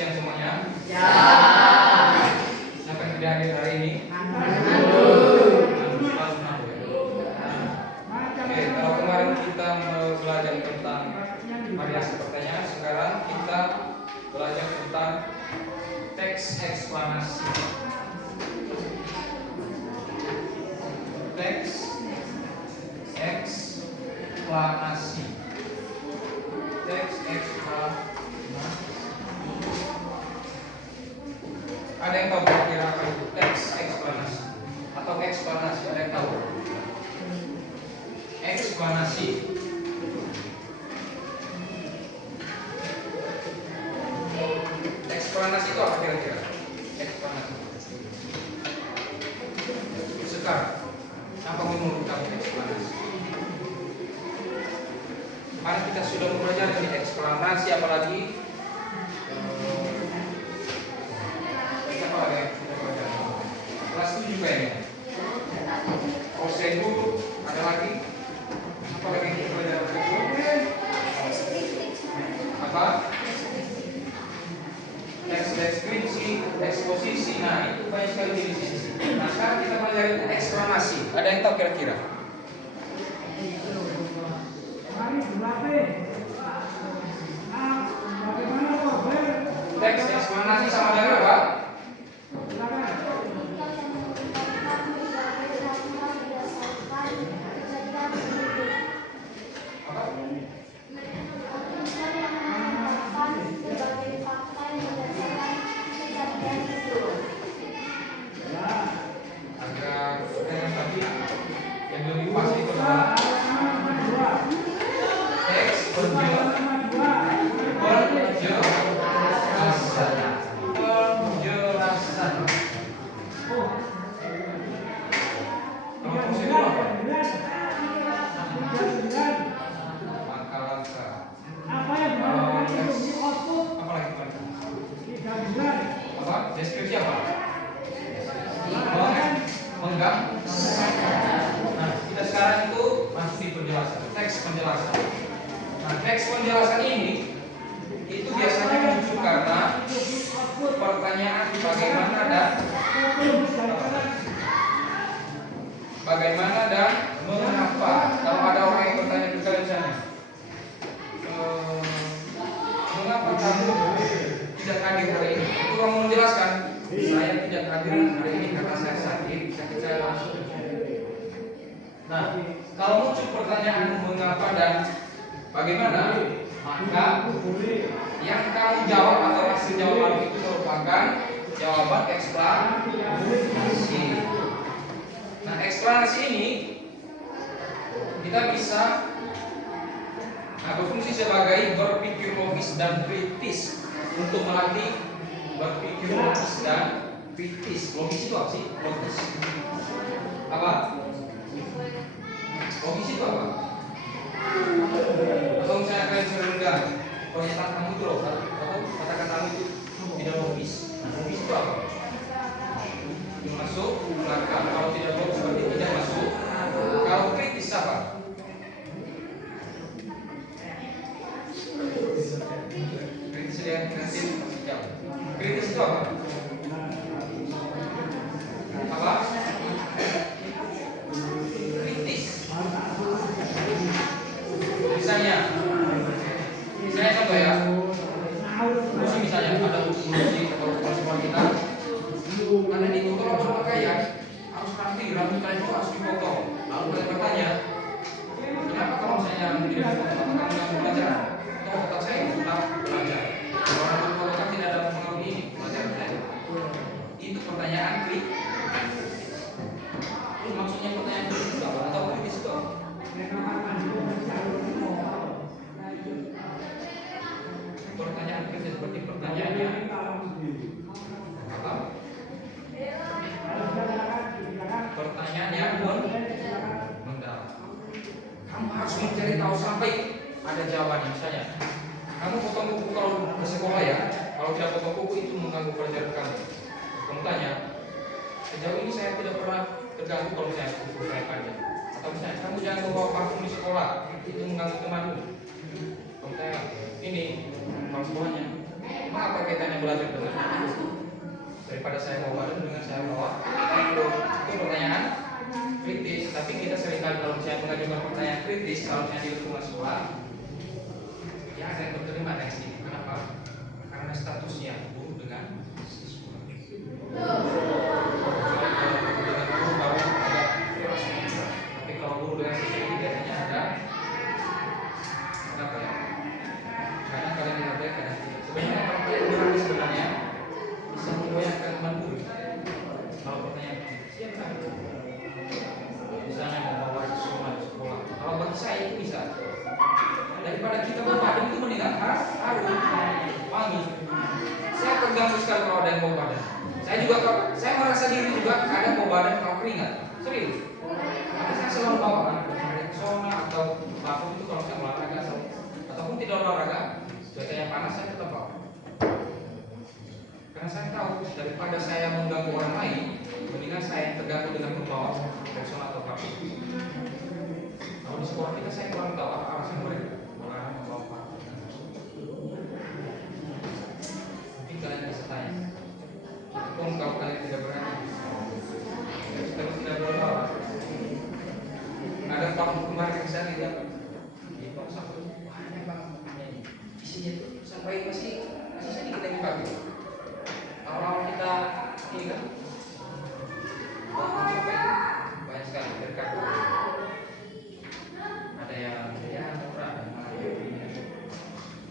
siang semuanya? Ya. Siapa yang tidak hadir hari ini? Oke, kalau kemarin kita belajar tentang variasi pertanyaan, sekarang kita belajar tentang teks eksplanasi. Teks eksplanasi. Teks eksplanasi. Ada yang tahu kira-kira apa itu teks eksplanasi atau eksplanasi? Ada yang tahu? Eksplanasi. Eksplanasi itu apa kira-kira? Eksplanasi. Sekarang, apa menurut kamu eksplanasi? Kemarin kita sudah mempelajari eksplanasi, apalagi kelas 7 kayaknya. Prosedur, ada lagi? Apa lagi yang kita pelajari? Apa? Teks deskripsi, eksposisi. Nah, itu banyak sekali di sini. Nah, sekarang kita pelajari eksplanasi. Ada yang tahu kira-kira? Teks eksplanasi sama dengan apa? Deskripsi apa? Nah, kita sekarang itu masih di penjelasan, teks penjelasan. Nah, teks penjelasan ini itu biasanya muncul karena pertanyaan bagaimana dan mengapa. Kalau ada orang yang bertanya ke kalian misalnya, mengapa kamu tidak hadir hari ini? Itu kamu menjelaskan, saya tidak hadir hari ini karena saya sakit saya langsung. Nah, kalau muncul pertanyaan mengapa dan bagaimana, maka yang kamu jawab atau hasil jawaban itu merupakan jawaban eksplanasi. Nah, eksplanasi ini kita bisa berfungsi sebagai berpikir logis dan kritis untuk melatih berpikir logis dan kritis. Logis itu apa sih? Logis apa? Logis itu apa? Atau misalnya kalian sering dengar pernyataan kamu itu loh, atau kata-katamu itu tidak logis. Nah, logis itu apa? Masuk belakang, kalau tidak logis berarti tidak masuk. Kalau kritis apa? Kritis dia nanti jauh. Kritis itu apa? Apa? Kritis. Misalnya contoh ya. Misalnya ada uji kalau sekolah kita, karena ditutup langsung pakaian harus rapi, rambut kalian itu harus dipotong. Lalu kalian bertanya, kenapa kalau saya tidak dipotong, apakah kamu belajar? Atau otak saya tetap belajar? Kalau rambut potong tidak ada pengaruh ini pelajaran saya. Itu pertanyaan kritis. Maksudnya pertanyaan kritis itu apa? Atau kritis itu apa? Pertanyaan kritis seperti pertanyaannya apa? Pertanyaan yang mendalam. Kamu harus mencari tahu sampai ada jawabannya. Misalnya, kamu potong kuku kalau ke sekolah ya. Kalau tidak potong kuku itu mengganggu pelajaran kamu. Kamu tanya, sejauh ini saya tidak pernah terganggu kalau saya kuku saya panjang. Atau misalnya, kamu jangan membawa parfum di sekolah, itu mengganggu temanmu. Kamu tanya, ini kalau sekolahnya, Emang apa kaitannya belajar dengan daripada saya bawa badan dengan saya bawa itu pertanyaan kritis. Tapi kita seringkali kalau saya mengajukan pertanyaan kritis, kalau saya di lingkungan sekolah, ya ada yang berterima ada yang sedikit. Kenapa? Karena statusnya guru dengan siswa. Tapi kalau guru dengan siswa biasanya ada apa ya? Karena kalian dihargai kadang tidak. Sebenarnya kalau kalian berani sebenarnya bisa membayangkan teman guru. Kalau pertanyaan siapa? Misalnya membawa siswa di sekolah. Kalau bagi saya itu bisa. Daripada kita berbadan itu mendingan harum, wangi. Saya terganggu sekali kalau ada yang bau badan. Saya merasa diri juga kadang bau badan kalau keringat. Serius. Tapi saya selalu bawa kan, Rexona atau apapun itu kalau saya olahraga ataupun tidak olahraga, cuaca yang panas saya tetap bawa. Karena saya tahu daripada saya mengganggu orang lain, mendingan saya terganggu dengan membawa Rexona atau apapun. Kalau di sekolah kita saya kurang tahu apa alasan mereka melarang membawa apa. Mungkin kalian bisa tanya. Pun kalau kalian tidak berani, terus tidak berbawa. Ada tahun kemarin yang saya lihat di Ponsel banyak banget isinya itu sampai masih sedikit lagi bagus. Awal kita ini kan banyak sekali berkat. Ada yang murah dan mahal.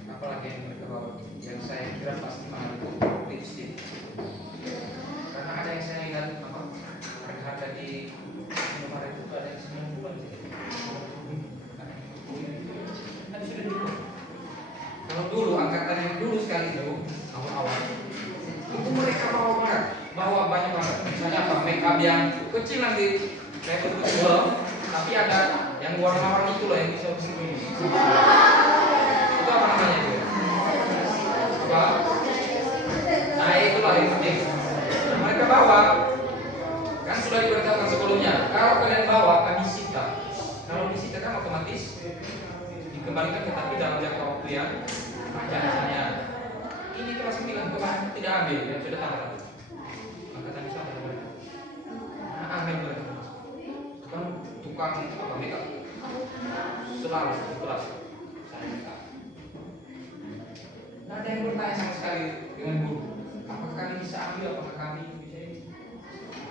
Apalagi yang mereka bawa yang saya kira pasti mahal itu lipstick. Karena ada yang saya ingat apa harga di Indomaret itu ada yang 90-an sih. Tadi sudah dulu. Kalau dulu angkatan yang dulu sekali itu awal-awal itu mereka bawa banyak banget. Misalnya apa make up yang kecil nanti kayak betul tapi ada yang warna-warni itu loh yang bisa begini. Itu apa namanya itu? Apa? Nah itulah yang penting. Mereka bawa kan sudah diberitahukan sebelumnya. Kalau kalian bawa kami sita. Kalau disita kan otomatis dikembalikan tetapi dalam jangka waktu yang panjang misalnya. Ini kelas 9 kemarin tidak ambil ya sudah tahu. Angkatan bisa ada mereka. Nah, ambil mereka. Kan tukang apa makeup selalu di kelas saya minta. Nah, ada yang bertanya sama sekali dengan guru, apakah kami bisa ambil, apakah kami bisa ini?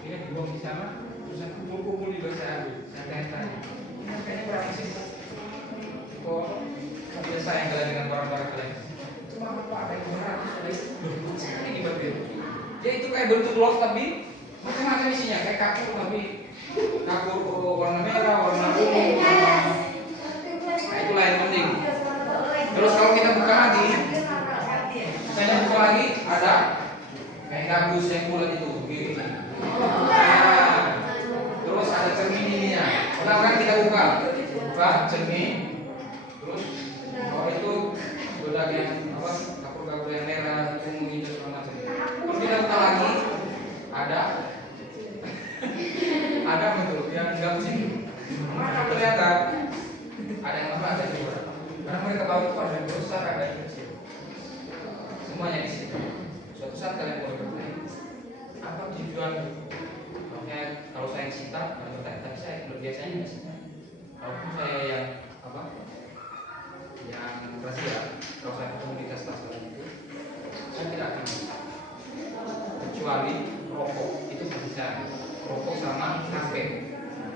Dia dibuang di sana, terus aku kumpul di saya ambil, saya tanya. Ini kayaknya berapa sih? Kok tidak sayang kalian dengan barang-barang kalian? Cuma apa ada yang berat, sekali dibantu. Dia itu kayak bentuk blok tapi macam-macam isinya, kayak kapur tapi kapur warna merah, warna ungu, nah itulah yang penting. Terus kalau kita buka lagi, misalnya buka lagi ada kayak gabus yang bulat itu, begini. Nah, terus ada cermin ininya. Sekarang kita buka cermin, terus kalau itu bedak yang apa kapur-kapur yang merah, ungu, hijau segala macam. Terus kita buka lagi ada betul yang gabus ini. Mana kelihatan ada yang apa ada juga. Karena mereka tahu itu ada yang besar ada yang kecil. Semuanya di situ. Suatu saat kalian boleh bertanya apa tujuan? Makanya kalau saya cinta, tapi saya biasanya nggak cinta. Kalaupun saya yang apa? Yang rahasia, kalau saya komunitas kalian itu, saya tidak akan bisa. Kecuali rokok itu bisa. Rokok sama HP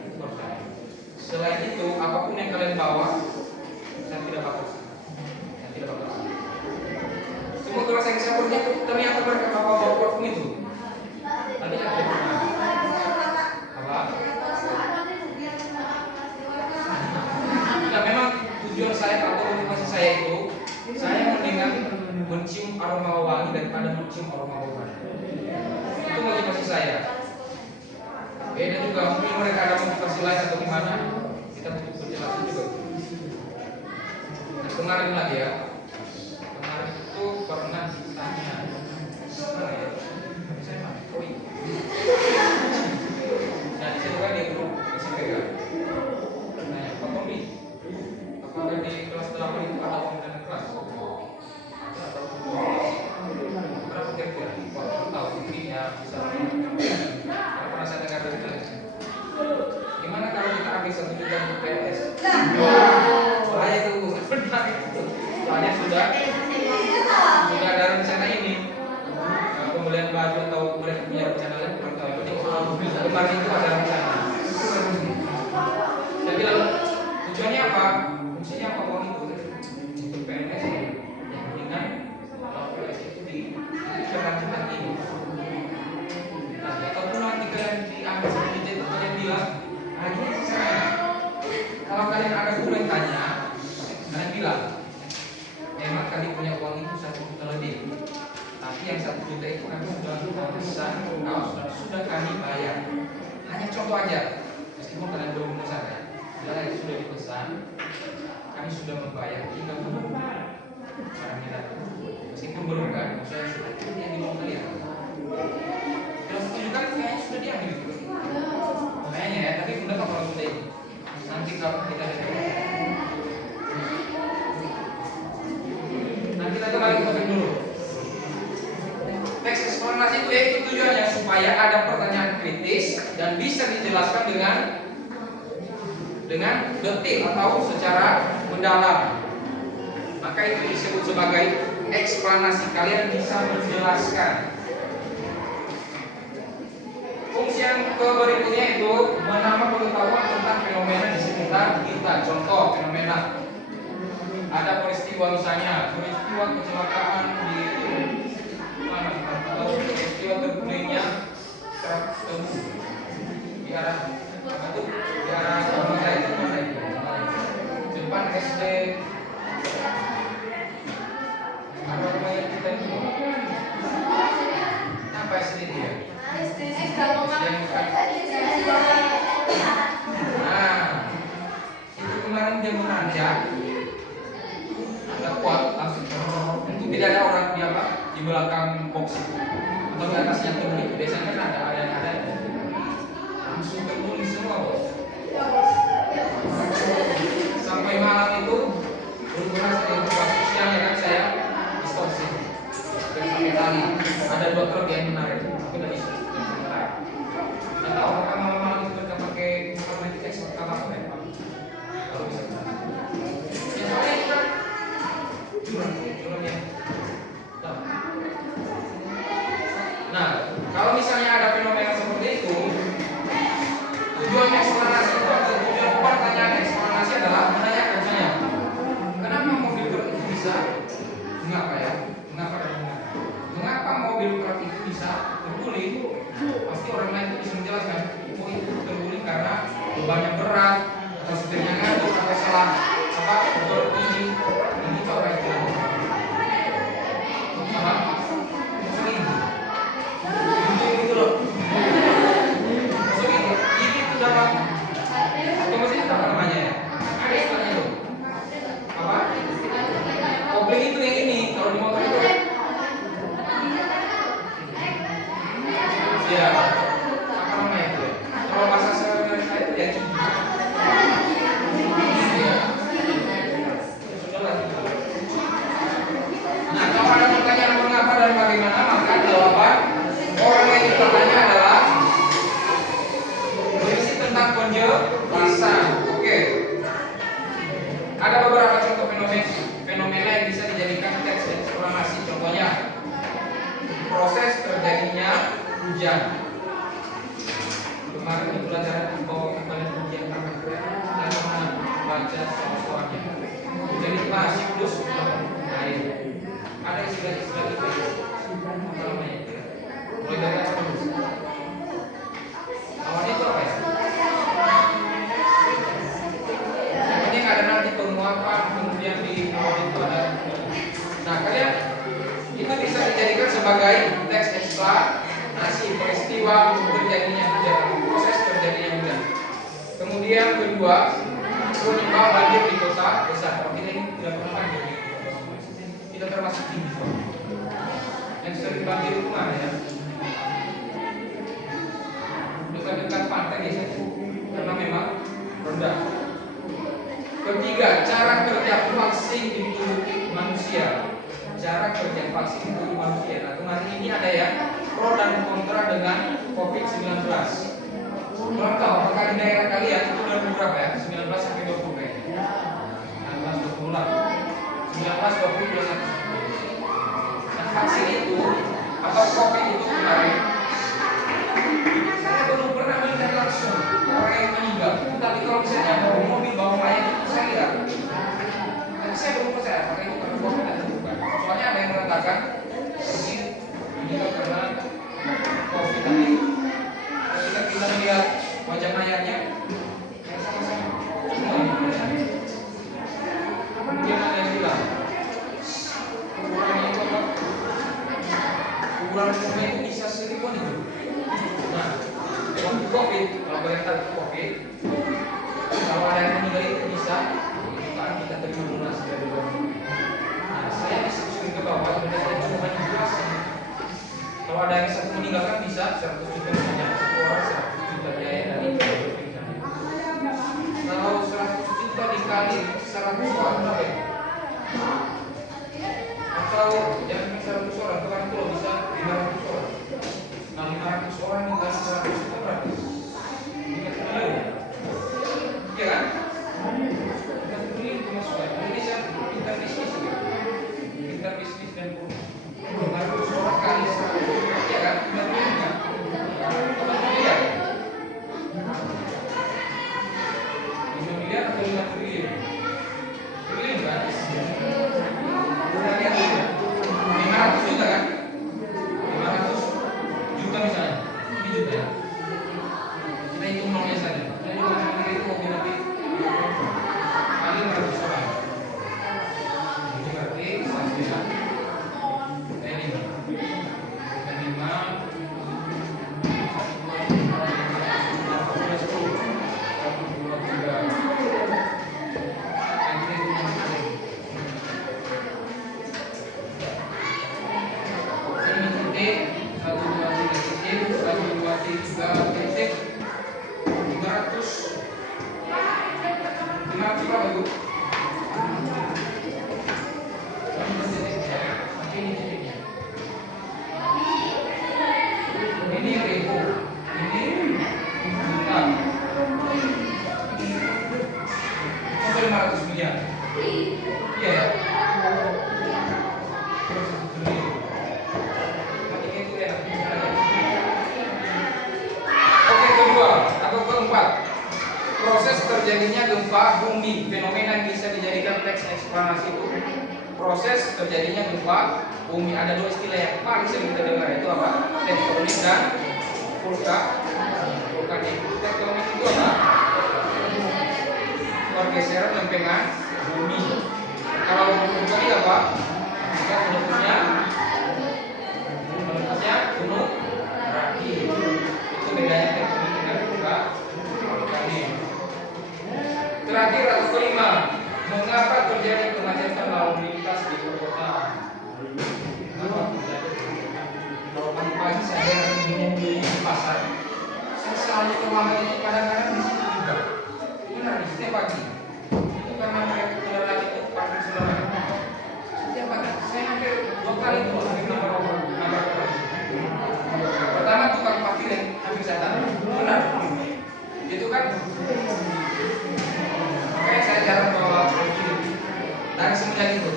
itu harus ada. Selain itu, apapun yang kalian bawa, saya tidak bakal. Cuma kalau saya punya ternyata mereka bawa parfum itu. Tadi saya tidak pernah. Apa? Nah, memang tujuan saya atau motivasi saya itu, saya mendingan mencium aroma wangi daripada mencium aroma bau. Itu motivasi saya. Beda juga mungkin mereka ada motivasi lain atau gimana, kita butuh penjelasan juga. Nah, kemarin lagi ya. Kemarin itu pernah ditanya mana ya? Saya mana? Oh iya. Nah di situ kan dia grup SPK. Nanya Pak Tommy, apakah di kelas 8 itu ada pembinaan kelas? Ada atau juta itu kami sudah pesan kaos dan sudah kami bayar. Hanya contoh aja, meskipun kalian belum memesan ya, sudah dipesan, kami sudah membayar, tinggal menunggu barangnya datang. Meskipun belum kan, saya sudah yang di bawah kalian. Terus tunjukkan kayaknya sudah diambil gitu. Kayaknya ya, tapi udah kalau sudah ini. Nanti kalau kita nanti kita kembali ke topik dulu. Teks eksplanasi itu yaitu tujuannya supaya ada pertanyaan kritis dan bisa dijelaskan dengan detil atau secara mendalam. Maka itu disebut sebagai eksplanasi. Kalian bisa menjelaskan. Fungsi yang berikutnya itu menambah pengetahuan tentang fenomena di sekitar kita. Contoh fenomena. Ada peristiwa misalnya, peristiwa kecelakaan di mana atau peristiwa tergulingnya truk di arah apa tuh? Di arah mana itu? Depan SD. Apa yang kita itu? Apa SD dia? Nah, itu kemarin dia menanjak, agak kuat, langsung tentu tidak ada orang di belakang box itu atau di atasnya terguling. Biasanya kan ada yang langsung terguling semua bos. Sampai malam itu berulang saya siang ya kan saya distorsi sampai tali. Ada 2 truk yang menarik, tapi dari tahu apakah malam-malam itu mereka pakai magnetic expert apa ya? Kalau bisa. Ya soalnya itu kan jurang ya. Nah, kalau misalnya ada fenomena seperti itu, tujuan eksplanasi itu atau tujuan pertanyaan eksplanasi adalah menanyakan saya, kenapa mobil truk itu bisa? Mengapa ya? Mengapa dan mengapa mobil truk itu bisa terguling? Pasti orang lain itu bisa menjelaskan, oh itu terguling karena bebannya berat atau setirnya ngantuk atau salah apa motor ini coba itu sama sering gitu loh sering ini itu dapat otomatis itu apa namanya ya ada istilahnya itu apa kopling itu yang ini kalau di motor itu ya apa namanya itu kalau bahasa saya itu ya nah kalau ada pertanyaan mengapa dan bagaimana maka jawaban orang yang ditanya adalah berisi tentang penjelasan. Oke. Ada beberapa contoh fenomena yang bisa dijadikan teks eksplanasi. Contohnya proses terjadinya hujan. Kemarin di pelajaran info kembali ujian terakhir dan baca soal-soalnya. Hujan itu masih plus air. Ada istilah-istilah itu. Apa namanya itu? Mulai dari apa dulu? Awalnya itu apa ya? Yang penting ada nanti penguapan, kemudian di bawah itu ada. Nah kalian itu bisa dijadikan sebagai teks eksplanasi peristiwa terjadinya hujan, proses terjadinya hujan. Kemudian kedua, penyebab banjir di kota besar. Kita ini tidak pernah banjir. Kita termasuk tinggi. Yang sering banjir itu mana ya? Dekat-dekat pantai biasanya, karena memang rendah. Ketiga, cara kerja vaksin di tubuh manusia. Cara kerja vaksin di tubuh manusia. Nah, kemarin ini ada ya pro dan kontra dengan COVID-19. Belum tahu apakah di daerah kalian itu udah berapa ya? 19 sampai 20 kayaknya. 19 20 lah. 19 20 21. Nah, vaksin itu atau COVID itu kemarin saya belum pernah melihat langsung orang yang meninggal. Tapi kalau misalnya bawa mobil bawa mayat itu saya lihat. Tapi saya belum percaya apakah itu karena COVID atau bukan. Soalnya ada yang mengatakan ini meninggal karena COVID. Tapi ketika kita melihat wajah mayatnya sama-sama semua ini. Kemudian ada yang bilang kurangnya itu apa? bulan November itu bisa 1.000 itu. Nah, waktu COVID, kalau kalian tahu COVID, kalau ada yang meninggal itu bisa kita terima donasi dari luar. Nah, saya disuruh ke bawah, kemudian saya cuma menjelaskan. Kalau ada yang satu meninggalkan bisa 100 juta saja, satu orang 100 juta biaya dari kalau 100 juta dikali 100 orang berapa ya? Atau jangan 100 orang, kan kalau bisa 500 orang. Nah 500 orang dikali 100 juta berapa? 5 triliun. Iya kan? 5 triliun pemasukan. Indonesia pintar bisnis ya. Pintar bisnis dan 500 orang kali 100 juta. Iya kan? 5 triliun kan? 5 miliar. 5 miliar atau 5 triliun? Triliun kan? Kita lihat dulu ya. 500 juta kan? 500 juta misalnya. Ini juta ya. Kita hitung nolnya saja. Kita juga memiliki itu mobil lebih kali 500 orang. Ini berarti hasilnya ini 500 miliar. Iya ya. Oke, kedua atau keempat, proses terjadinya gempa bumi. Fenomena yang bisa dijadikan teks eksplanasi itu proses terjadinya gempa bumi. Ada dua istilah yang paling sering kita dengar, itu apa? Tektonik dan vulkanik. Tektonik itu apa? Pergeseran lempengan bumi. Kalau vulkanik apa? Jika bentuknya gunung berapi. Itu bedanya tektonik dengan vulkanik. Terakhir atau kelima, mengapa terjadi kemacetan lalu lintas di perkotaan? Kalau pagi-pagi saya minum di pasar, saya selalu terlambat itu kadang-kadang di situ juga. Benar, di setiap pagi. Itu karena mereka kendaraan itu parkir sembarangan. Setiap pagi saya hampir 2 kali itu hampir nambah orang. Pertama tukang parkir yang hampir saya tahu. Benar. Itu kan. Makanya saya jarang bawa parkir dari semenjak itu.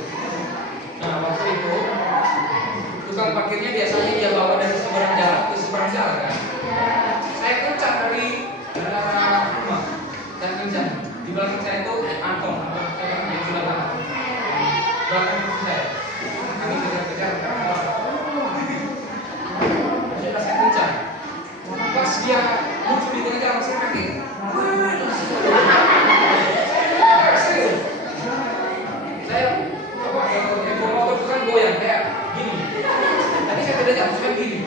Nah waktu itu tukang parkirnya biasanya dia bawa dari seberang jalan ke seberang jalan kan. Saya kencang dari rumah dan kencang. Di belakang saya itu Anton yang sudah lama. Belakang itu saya. Kami kejar-kejar karena sudah saya kencang. Pas dia muncul di tengah jalan saya kaget. Serius. Saya ekor motor itu kan goyang kayak gini. Tadi saya tidak jatuh kan gini.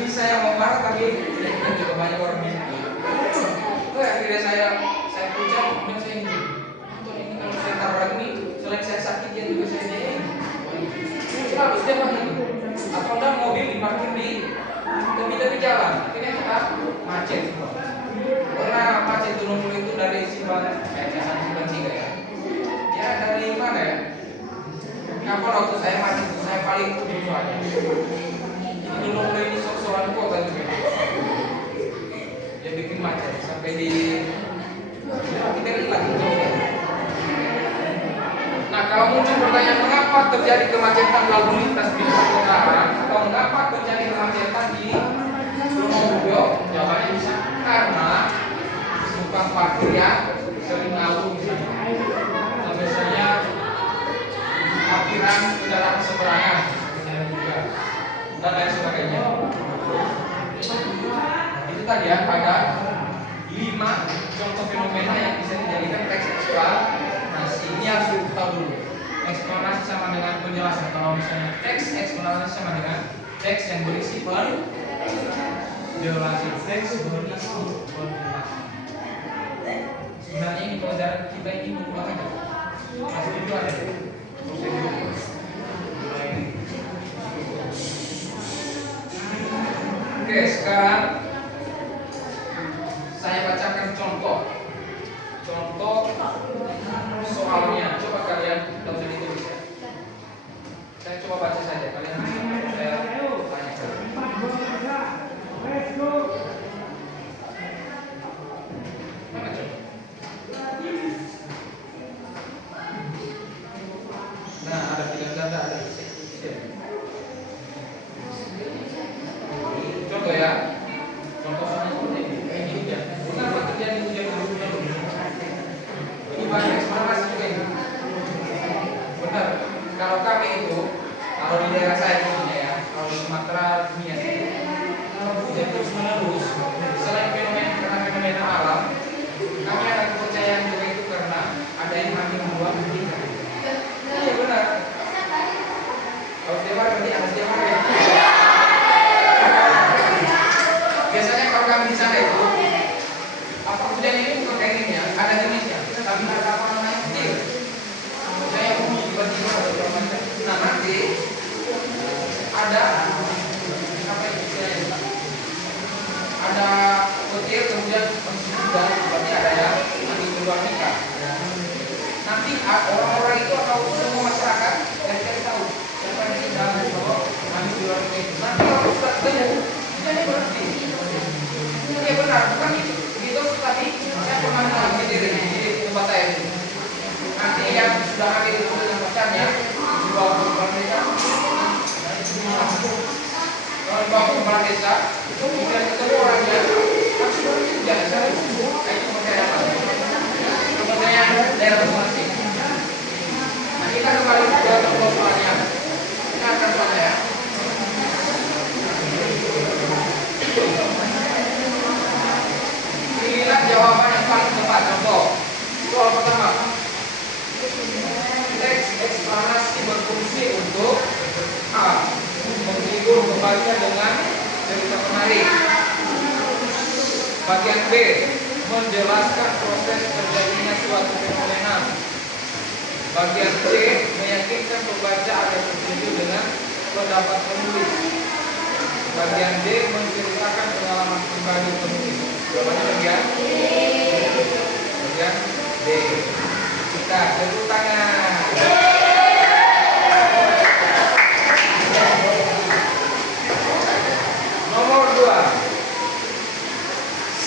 Ini saya mau marah tapi tidak juga banyak orang ini. Akhirnya saya puncak, kemudian saya ini. Nonton ini kalau saya tabrak ini, selain saya sakit dia juga saya ini. Selalu setiap hari. Atau enggak mobil diparkir di tepi jalan. Akhirnya kita macet. Karena macet dulu itu dari Simpang, Simpang 3 ya. Ya dari mana ya? Kapan waktu saya macet itu saya paling dulu aja. Ini dulu ini soal kota juga. Dia bikin macet sampai di kita hilang. Nah kalau muncul pertanyaan mengapa terjadi kemacetan lalu lintas di perkotaan atau mengapa terjadi kemacetan di Surabaya, jawabannya bisa karena tukang parkir yang sering ngawur misalnya. Nah, biasanya parkiran kendaraan seberangan misalnya juga dan lain sebagainya. Itu tadi ya, ada 5 contoh fenomena yang bisa dijadikan teks eksplanasi. Ini harus kita tahu dulu. Eksplanasi sama dengan penjelasan. Kalau misalnya teks eksplanasi penjelasannya sama dengan teks yang berisi penjelasan. Teks berisi penjelasan. Sebenarnya ini pelajaran kita ini mutlak aja. Masih itu ada prosedur. Oke, sekarang saya bacakan contoh soalnya. Coba kalian tidak usah ditulis ya. Saya coba baca saja. Kalian saya tanyakan. Nah, ada pilihan ganda, ada contoh ya. Contoh soalnya seperti ini. Ini hujan. Kenapa terjadi hujan dulu? Ini bahasa eksplorasi juga ini. Benar. Kalau kami itu, kalau di daerah saya khususnya ya, kalau di Sumatera dunia itu, kalau hujan terus menerus, selain fenomena alam, kami ada kepercayaan juga itu karena ada yang hamil dua ketiga. Iya benar. Kalau setiap hari berarti ada setiap hari. Biasanya kalau kami di sana itu, apa hujan ini bukan kayak gini ya, ada jenisnya, tapi ada apa namanya kecil. Saya umum tiba-tiba ada berapa macam. Nah nanti ada apa istilahnya? Ada kecil kemudian masih muda, berarti ada yang nanti keluar nikah. Nanti orang-orang itu atau semua masyarakat cari tahu siapa yang nikah kalau nanti keluar nikah. Nanti kalau sudah ketemu, jadi berarti. Iya benar, bukan itu begitu, tapi saya pernah mengalami sendiri di tempat saya itu. Nanti yang sudah hamil itu dengan pacarnya dibawa ke kepala desa, kalau dibawa ke kepala desa, kemudian ketemu orangnya, langsung berarti jangan saya itu percaya kemudian daerah masing-masing. Nah kita kembali ke soalnya, kita akan soalnya ya. Pilihlah jawaban yang paling tepat. Contoh soal pertama, teks eksplanasi berfungsi untuk A. Menghibur pembaca dengan cerita menarik. Bagian B. Menjelaskan proses terjadinya suatu fenomena. Bagian C. Meyakinkan pembaca agar setuju dengan pendapat penulis. Bagian D. Menceritakan pengalaman pribadi penulis. Jawabannya bagian D. Kita tepuk tangan. Nomor 2.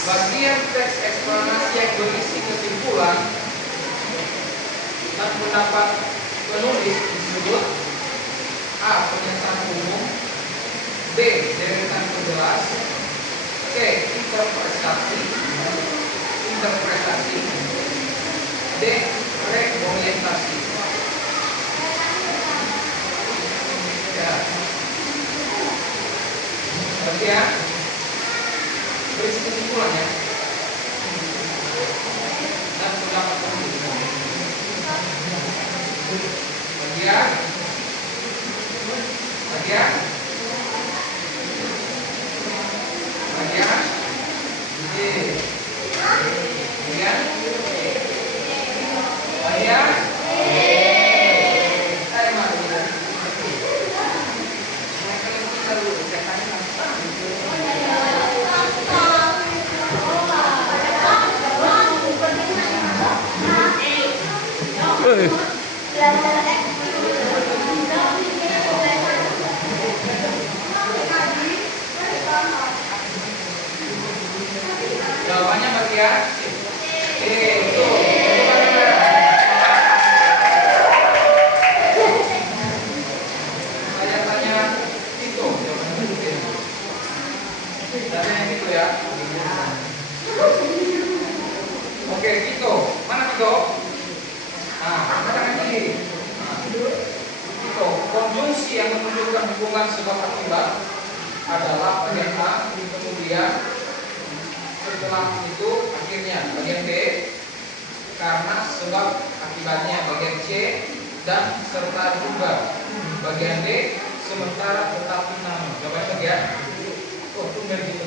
Bagian teks eksplanasi yang berisi kesimpulan dan pendapat penulis disebut A. Pernyataan umum, B. Deretan penjelas, C. Interpretasi, D. Reorientasi. Ya. Bagian berisi kesimpulannya dan pendapat penulis. Bagian jawabannya bagian C. Saya tanya itu jawabannya C. Tanya itu ya. Oke, Tito. Mana Tito? Nah, tangan kiri. Tito, konjungsi yang menunjukkan hubungan sebab akibat adalah bagian A, kemudian setelah itu akhirnya bagian B, karena sebab akibatnya bagian C, dan serta juga bagian D, sementara tetapi namun. Jawabannya ya. Oh, tunggal gitu.